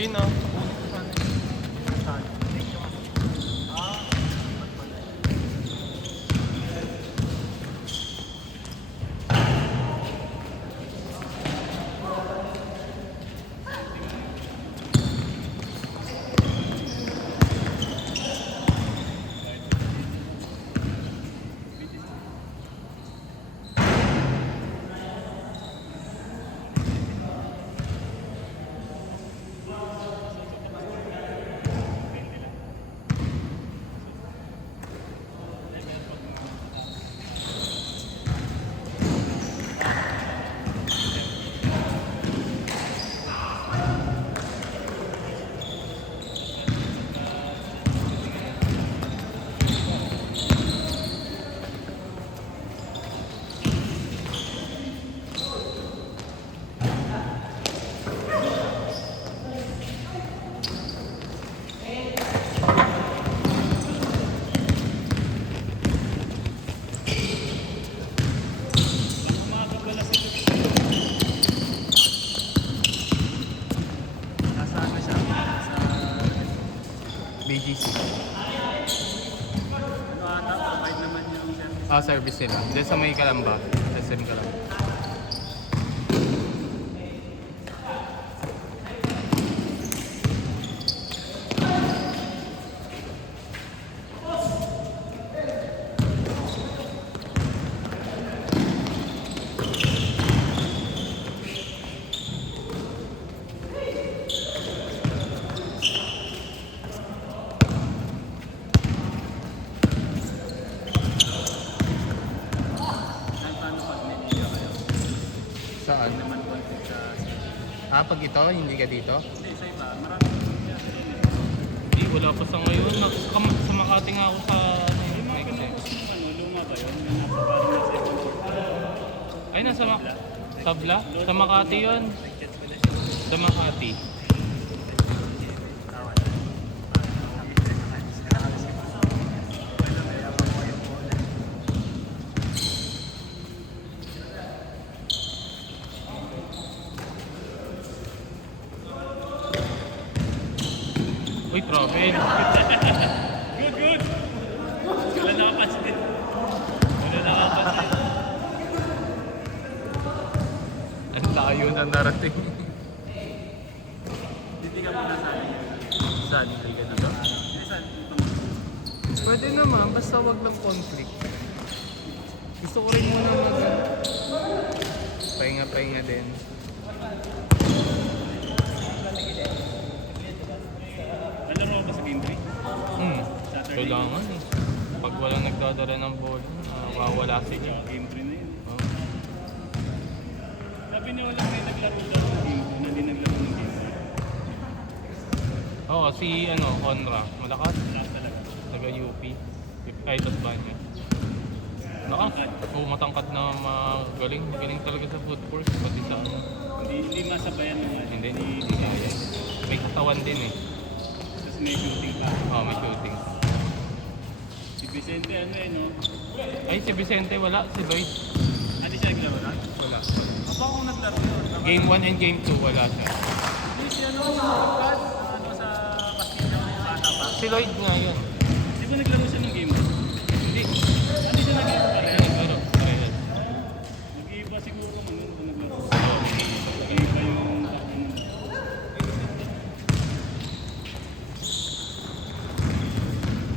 Ayun na. BGC. Service sila. Diyan sa may Kalamba. SM Kalamba. Saan? Pag ito, hindi ka dito? Hindi, sa iba. Maraming Hindi, wala pa sa ngayon. Sa Makati nga ako sa... luma ba yun? Yung nasa parang nasa Ay, nasa Tabla? Sa Makati yun. Sa Makati. Uy, travel. Good, good! Wala nakapansin. Wala nakapansin. Ang tayo na narating. Hindi ka muna saan. Saan? Hindi ka dito? Hindi saan. Pwede naman, basta wag ng conflict. Gusto ko rin muna pahinga-pahinga din. Nalaro ka sa game 3? Kailangan eh. Pag walang nagdadala ng ball, mawawala sila. Game 3 na yun. Oh. Sabi niya wala may naglaro daw ng game 2 na di naglaro ng game 3. Oo, si Honra. Malakas. Lahat talaga. Taga-UP. Ay, Tasmania. Matangkad na magaling. Galing talaga sa footwork. Pati sa Hindi masabayan ng Hindi kaya. May katawan din eh. Tapos may shooting pa. Oo, may shooting. Si Vicente no? Ay, si Vicente wala. Si Lloyd. Hindi siya naglaro na? Wala. Ako ako naglaro yun. Game 1 and Game 2 wala siya. Hindi siya yung podcast sa basket na yung bata pa. Si Lloyd nga yun. Di ba naglaro siya ng game 1? Hindi. Hindi siya naglaro. Naglaro. Parehas. Nag-iiba siguro kung ano kung naglaro. Nag-iiba yung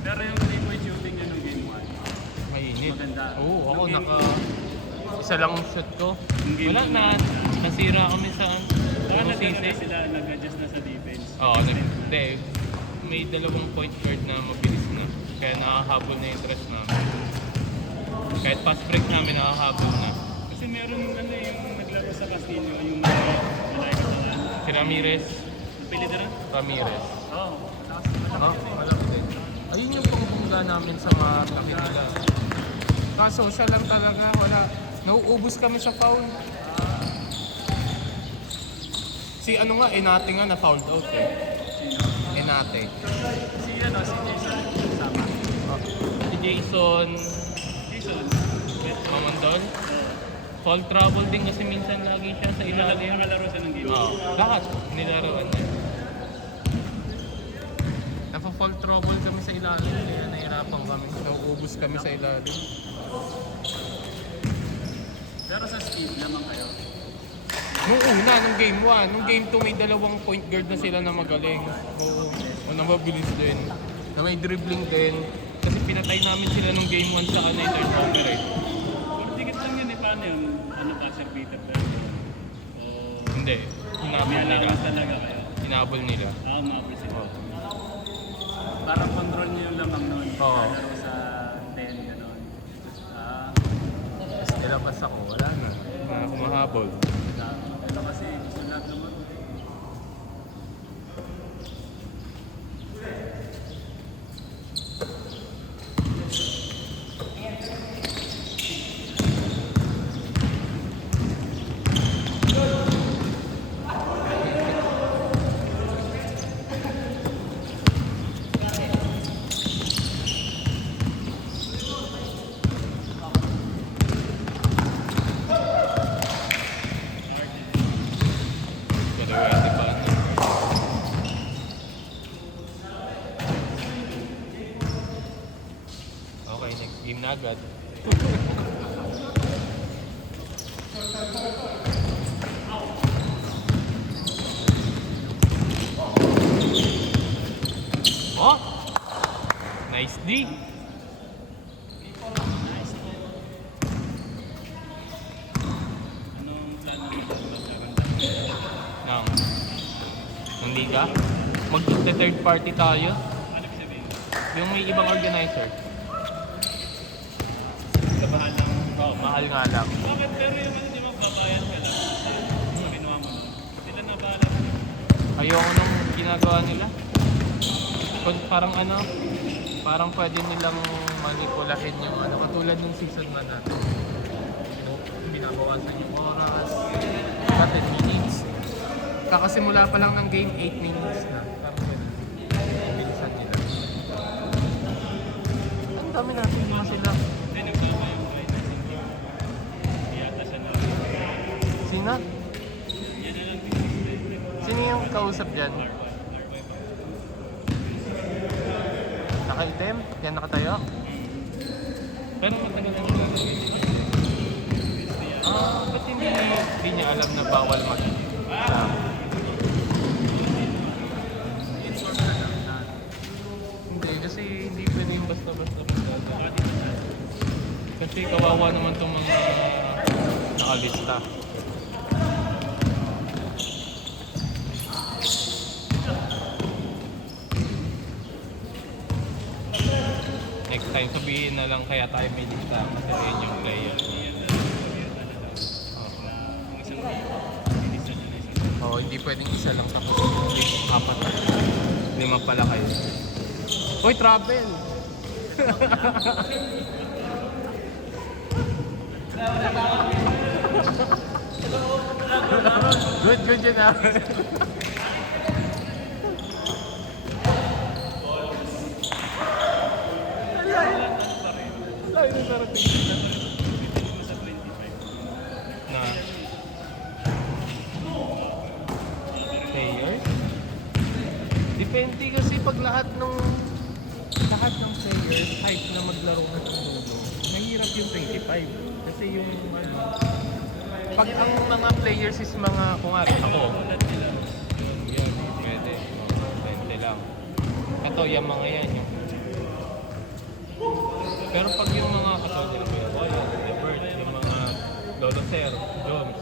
Pero yung 3-point shooting niya ng game 1. Mainit. Maganda. Oo, ako Nung game isa lang shoot ko. Yung game Wala two. na. Nasira kami sa Baka nag-ano sisi. na sila, nag-adjust na sa defense. Oo, hindi. May dalawang point guard na mabilis na. Kaya nakakahabol na yung tres namin. Kahit fast break namin nakakahabol na. Kasi meron yung naglaro sa Castillo, yung malay ka sa Si Ramirez. Pilid na? Ramirez. Oo. Malaki din. Ayun yung pangbungga namin sa mga takip nila. Kaso siya lang talaga, wala. Nauubos kami sa foul. Si Enate nga na-fouled out eh. Enate. Si Jason sama. Si Jason Jason. Mamandol. Foul trouble din kasi minsan lagi siya sa ilalim. Nakalaro siya ng game. Lahat nilaruan niya. Nafa-fall trouble kami sa ilalim, kaya nahirapan kami. Nauubos kami sa ilalim. Pero sa speed naman kayo. Nung una, nung game 1, nung game 2 may dalawang point guard na sila na magaling. Oo, o na mabilis din. Na may dribbling din. Kasi pinatay namin sila nung game 1 sa kanay turnover eh. Pero dikit lang yun eh. Paano yun? Ano pa, Sir Peter? O Hindi, may hinabol nila. alakas talaga kayo? Hinabol nila. Maabot sila. Parang control niyo yung lamang nun. Oo. Laro sa 10, gano'n. Tapos nilabas ako, wala na. Na ako mahabol. Ito kasi gusto lahat naman. Pero ready pa. Okay, next game na agad. Oh! Nice D! Anong plano mo sa Nang liga. Mag-third party tayo. Ano sabihin? Yung may ibang organizer. Labahan lang. Oh, mahal nga lang. Bakit? Pero yung ano, di magbabayad ka lang. Kinuha mo. Sila na bahala. Ayoko nung ginagawa nila. Parang ano, parang pwede nilang manipulahin yung ano, katulad ng season 1 natin. Binabawasan yung oras, 10 minutes. Kakasimula pa lang ng game, 8 minutes na. Parang ganun. Bilisan nila. Ang dami natin mga sila. Hindi, nagbaba yung finance. Hindi yata siya na. Sino? Yan na lang din. Sino yung kausap dyan? Naka-item? Yan nakatayo? Pero matagal na nila. Ba't hindi niya alam na bawal mag Hindi, kasi hindi pwede yung basta-basta. Kasi kawawa naman itong mga nakalista. Next time, sabihin na lang kaya tayo may lista kasi yun yung player. Oo, hindi pwedeng isa lang tapos hindi apat. 5 pala kayo. Hoy, travel! Good yun ah. Layo na narating nila. Na players? Depende kasi pag lahat ng players hype na maglaro na ng Ludo, mahirap yung 25. Kasi yung ano, pag ang mga players is mga, kung nga ako, yun, pwede, 20 lang. Ito, yung mga yan, yung pero pag yung mga katulad nila, Kuya Boy, The Bird, yung mga Lolo Sir, Jones,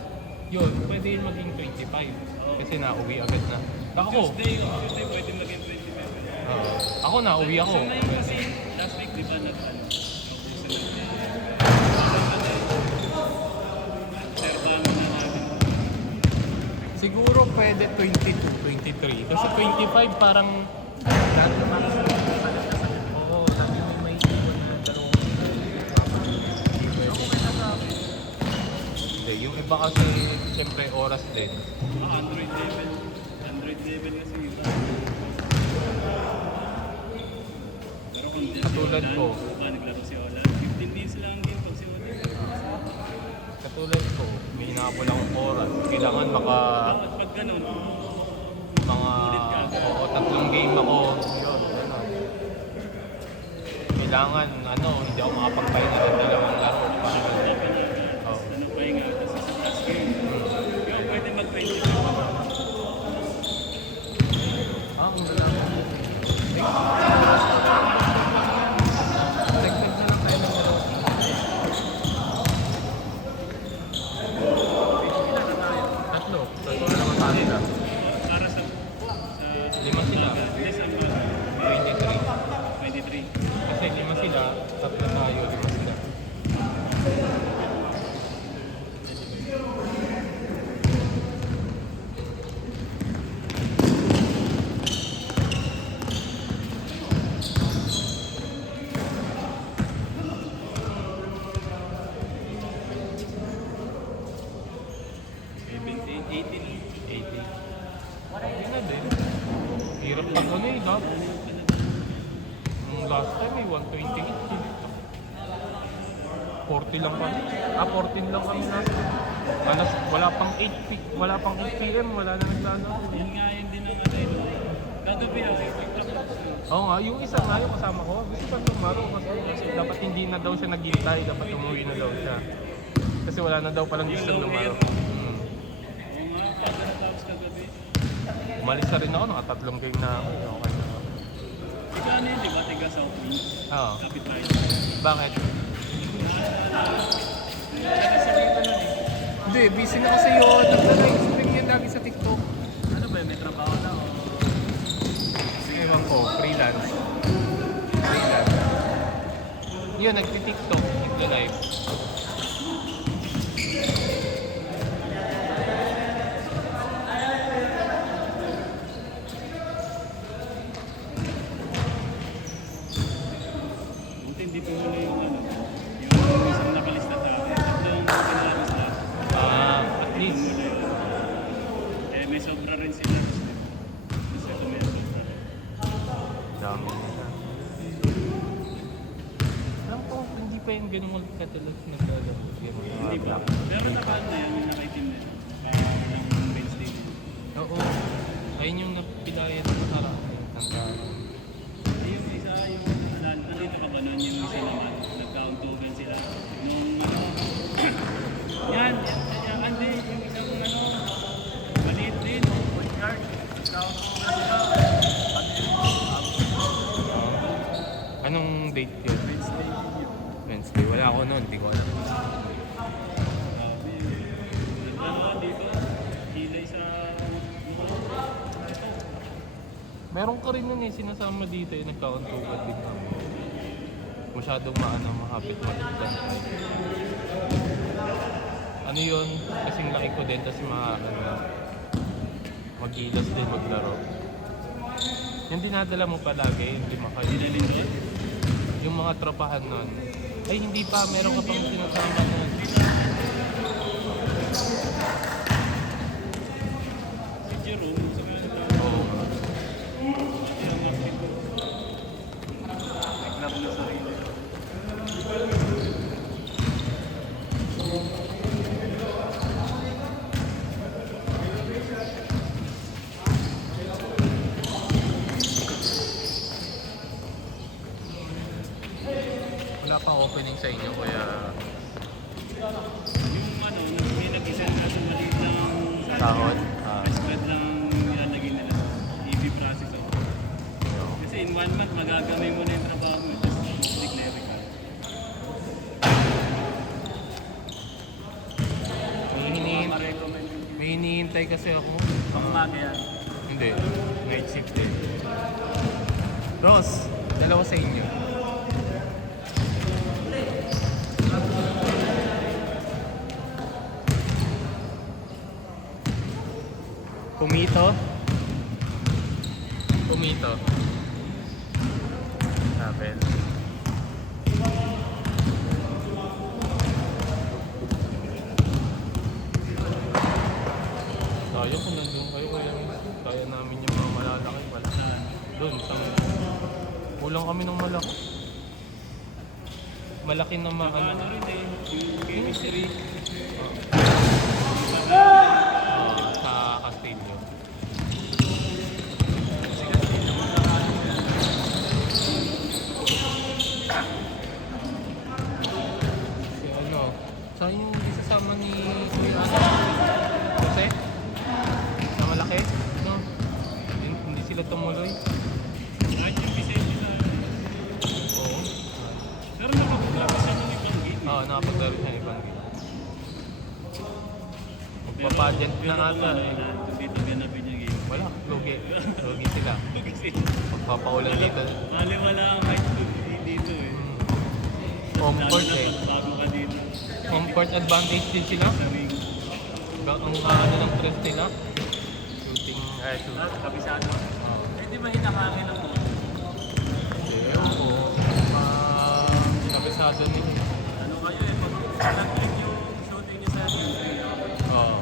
yun, pwede yun maging 25. Kasi nauwi agad na. Ako, Tuesday pwede maging 25. ako nauwi ako. So ngayon kasi, last week di ba naubusan na serbahan na natin. Siguro pwede 22, 23. Kasi 25 parang lahat naman. Oo, lagi may iwan na dalawang. Hindi, yung iba kasi siyempre oras din. Android level. Android level kasi iba. Pero kung Katulad ko. naglaro si Ola. 15 minutes lang ang game pag si Ola. Katulad ko, may hinabol akong oras. Kailangan maka At pag ganun, mga 3 game ako. Yun, ganun. kailangan, hindi ako makapagpahinga ng dalawang laro. Hindi ka na Oh. pahinga. Tapos sa task game. Yung pwede mag-20 pa. Ang lalaki. Dagdag na lang tayo ng laro. Tatlo. Tatlo na naman tayo na. Para sa... Lima sila. Hindi sa 23. 23. Kasi lima sila, tatlo tayo, lima sila. Hindi na din. Hirap pag gab. Nung last time 128 din. 40 lang kami. 14 lang kami last time. Wala pang 8 PM, wala na naglano. Yun nga yun din ang kagabi Oo nga, yung isa nga yung kasama ko, gusto pa lumaro kasi dapat hindi na daw siya naghintay, dapat umuwi na daw siya. Kasi wala na daw palang gusto lumaro. Oo nga, pagkatapos kagabi. Umalis na rin ako, naka3 game na ako. Okay na ako. Ikaw ano yun, di ba? Tiga South Wings. Oo. Kapit tayo. Bakit? Kasi dito lang eh. Hindi, busy na kasi yun. Nagla-live stream yan lagi sa TikTok. Ano ba yun? May trabaho na o? Ewan ko, freelance. Freelance. Yun, nagti-TikTok, nagla-live. Buti hindi po muna yung yung isang nakalista sa akin. Tatlong pinalis na. At least. Eh, may sobra rin sila. Kasi ito may sobra rin. Dami nila. Alam ko, hindi pa yung ganun katalag naglalaro. Hindi pa. Pero nakaano na yan, nakaitim na yun. Ng Wednesday din. Oo. Ayun yung napilayan na nakaraan. Yung isa, yung nandito ka ba nun, yung isa naman, nagka-autogan sila. Nung yan, hindi, yung isang maliit din, point guard, nagka-autogan sila. Anong date yun? Wednesday yun. Wednesday. Wala ako noon, hindi ko alam. Dito, kilay sa Meron ka rin nun sinasama dito yung nagkakuntugan din kami. Masyadong mahapit matigban. Ano yun? Kasing laki ko din, tapos magilas din maglaro. Yung dinadala mo palagi, yung lima kayo. dinalin doon. Yung mga tropahan nun. Ay, hindi pa. Meron ka pang sinasama nun. Si Jerome, sa mga Oo. yung active. Nag-club na sarili. Wala pang opening sa inyo, kaya Yung may nag-isang kaso maliit ng sahod. spread lang ilalagay nila. EV process ako. Kasi in 1 month, magagamay mo na yung trabaho mo. Tapos declare ka. May hinihintay kasi ako. Pang-umaga yan. Hindi. Night shift eh. Ross, dalawa sa inyo. Pumito. Apel. Sayang kung nandun kayo, kaya namin yung mga malalaki pala. Doon, kulang kami ng malaki. Malaki na Ano rin eh, yung chemistry. Sa Castillo. sila tumuloy. Kahit yung design nila. Oo. Pero nakapaglaro siya ng ibang game. Oo, nakapaglaro siya ng ibang game. Magpa-pageant na ata eh. Dito ganapin yung game. Wala, lugi. Lugi sila. Kasi Magpapaulan dito. wala ang height dito eh. Home Lalo court na eh. pag bago ka dito. Home court advantage din sila. Sa ring. Ang ano ng press nila. Shooting, shooting. Kabisado. Eh di ba hinakangin ang mga? Oo. Kabisado nila. Ano kayo eh, pag nag-click yung shooting niya sa ring. Oo.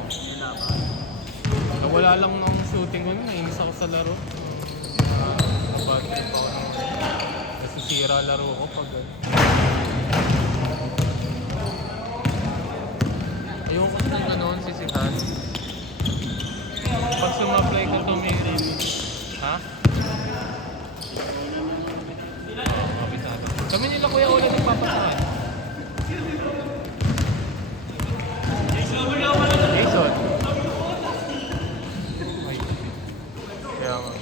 Wala lang ng shooting ko, nainis ako sa laro. Bad trip ako ng nasisira laro ko pag yung kung gano'n sisihan. Pag sumablay ka tumira. Ha? Kabisado. Kami nila Kuya Ola nagpapasahan. Jason. Ay. Kaya nga.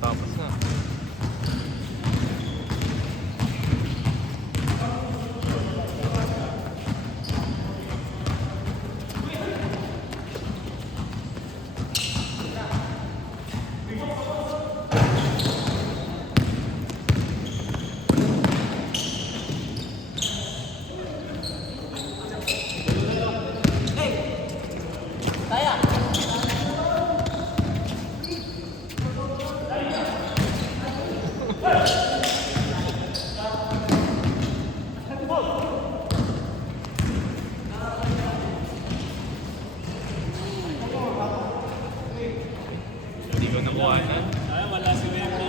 Tapos na. Hindi ko nakuhanan. Ay, wala si Web na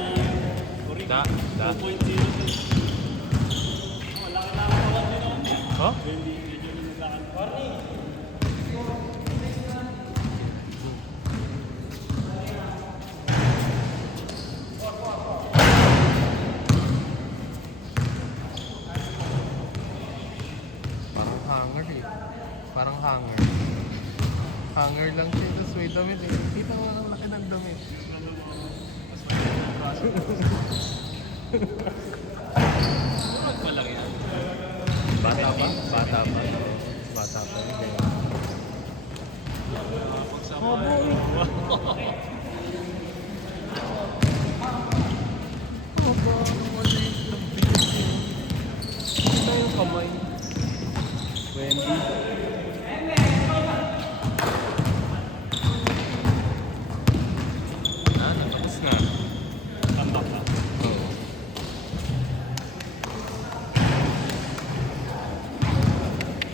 Da. 2.0. Wala ka na ako din ako. Oh? Hindi, medyo naglakan. Warning! Parang hanger eh. Parang hanger. Hanger lang siya, tapos may damit eh. Kita mo ang laki ng damit. Urag pa lang yan. Bata pa? Bata pa. Bata pa rin kaya. Kita yung kamay. Wendy.